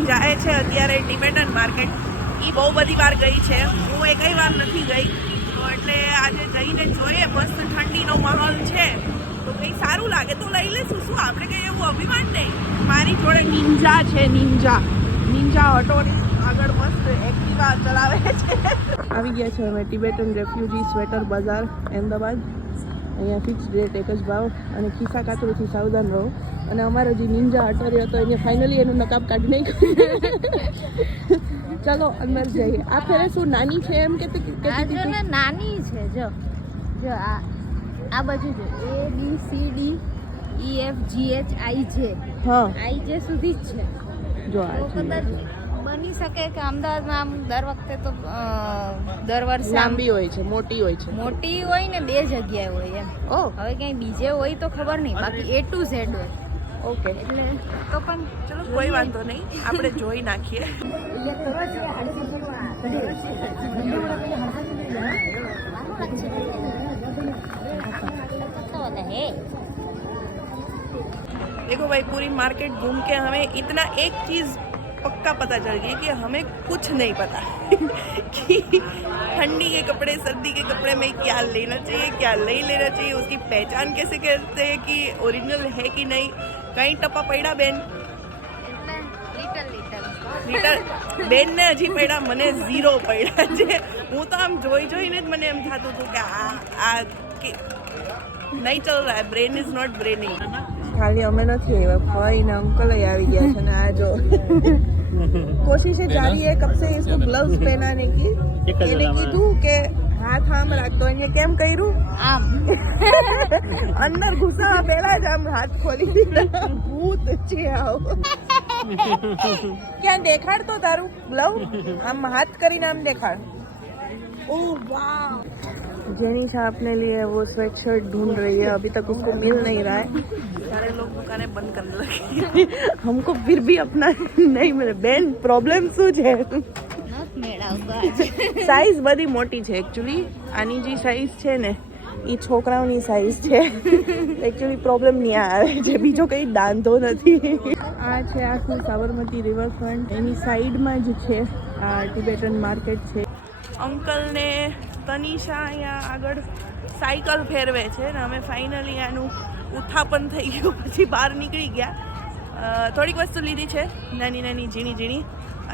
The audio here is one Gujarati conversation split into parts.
બેન જાય છે અત્યારે ટિબેટન માર્કેટ. એ બહુ બધી વાર ગઈ છે, હું એકઈ વાર નથી ગઈ. તો એટલે આજે જઈને જોઈએ, મસ્ત ઠંડીનો માહોલ છે તો કંઈ સારું લાગે તો લઈ લેશું. શું આપણે કંઈ એવું અભિમાન નહીં. મારી જોડે નિંજા છે, નિંજા ઓટોની આગળ મસ્ત એક્ટિવા ચલાવે છે. આવી ગયા છે અમે ટિબેટન રેફ્યુજી સ્વેટર બજાર અમદાવાદ. અહીંયા ફિક્સ રેટ એક જ ભાવ અને ખિસ્સા કાતરુંથી સાવધાન રહો. અને અમારો જે નિંજા અટર્યો હતો એને ફાઇનલી એનું નકાબ કાઢી નાખ્યું. ચલો અંદર જઈએ. આ ફેરે શું નાની છે એમ કે નાની છે? જો આ બાજુ જો ABCD EFGH IJ. હા, IJ સુધી જ છે. જો તો કદાચ બની શકે કે અમદાવાદમાં આમ દર વખતે તો દર વર્ષે લાંબી હોય છે, મોટી હોય છે. મોટી હોય ને બે જગ્યાએ હોય એમ. ઓહ, હવે ક્યાંય બીજે હોય તો ખબર નહીં, બાકી A to Z હોય. ઓકે. એટલે તો પણ ચલો કોઈ વાંધો નહીં, આપણે જોઈ નાખીએ. देखो भाई, पूरी मार्केट घूम के हमें इतना एक चीज़ पक्का पता चल गई कि हमें कुछ नहीं पता कि ठंडी के कपड़े सर्दी के कपड़े में क्या लेना चाहिए, क्या नहीं लेना चाहिए, उसकी पहचान कैसे करते हैं कि ओरिजिनल है कि नहीं. कहीं टप्पा पड़ा बेन? લિટલ બેન ને હજી પડ્યા, મને 0 પડ્યા છે. હું તો આમ જોઈને જ મને એમ થતું હતું કે આ નહીં ચાલ રહા, બ્રેન ઇઝ નોટ બ્રેનિંગ. ખાલી અમે નથી આવ્યા, ભાઈ ને અંકલ આવી ગયા છે. ને આ જો कोशिश जारी है कब से इसको ग्लव्स पहनाने की. એને કીધું કે હાથ આમ રાખતો, એને કેમ કર્યું? આમ અંદર ઘુસાવા પહેલા જ આમ હાથ ખોલી દીધા. ભૂત છે આવો. ક્યાં દેખાડ તો તારું ગ્લવ, આમ હાથ કરીને આમ દેખાડ. ओह वाह, जेनिशा अपने लिए वो स्वेट शर्ट ढूंढ रही है, अभी तक उसको मिल नहीं रहा है. सारे लोग दुकानें बंद करने लगे. हमको फिर भी अपना नहीं मिले. बेन प्रॉब्लम શું છે? સાઈઝ બધી મોટી છે એકચ્યુઅલી. આની જે સાઈઝ છે ને એ છોકરાઓની સાઈઝ છે. એકચ્યુઅલી પ્રોબ્લેમ નહીં આવે છે, બીજો કંઈ દાંધો નથી. આ છે આખું સાબરમતી રિવરફ્રન્ટ, એની સાઈડમાં જ છે આ ટિબેટન માર્કેટ છે. અંકલ ને તનિષા અહીંયા આગળ સાયકલ ફેરવે છે ને અમે ફાઇનલી આનું ઉત્થાપન થઈ ગયું પછી બહાર નીકળી ગયા. થોડીક વસ્તુ લીધી છે, નાની નાની ઝીણી ઝીણી.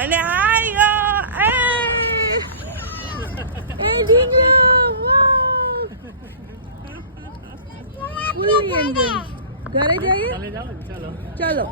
અને ઘરે જઈએ, ચલો.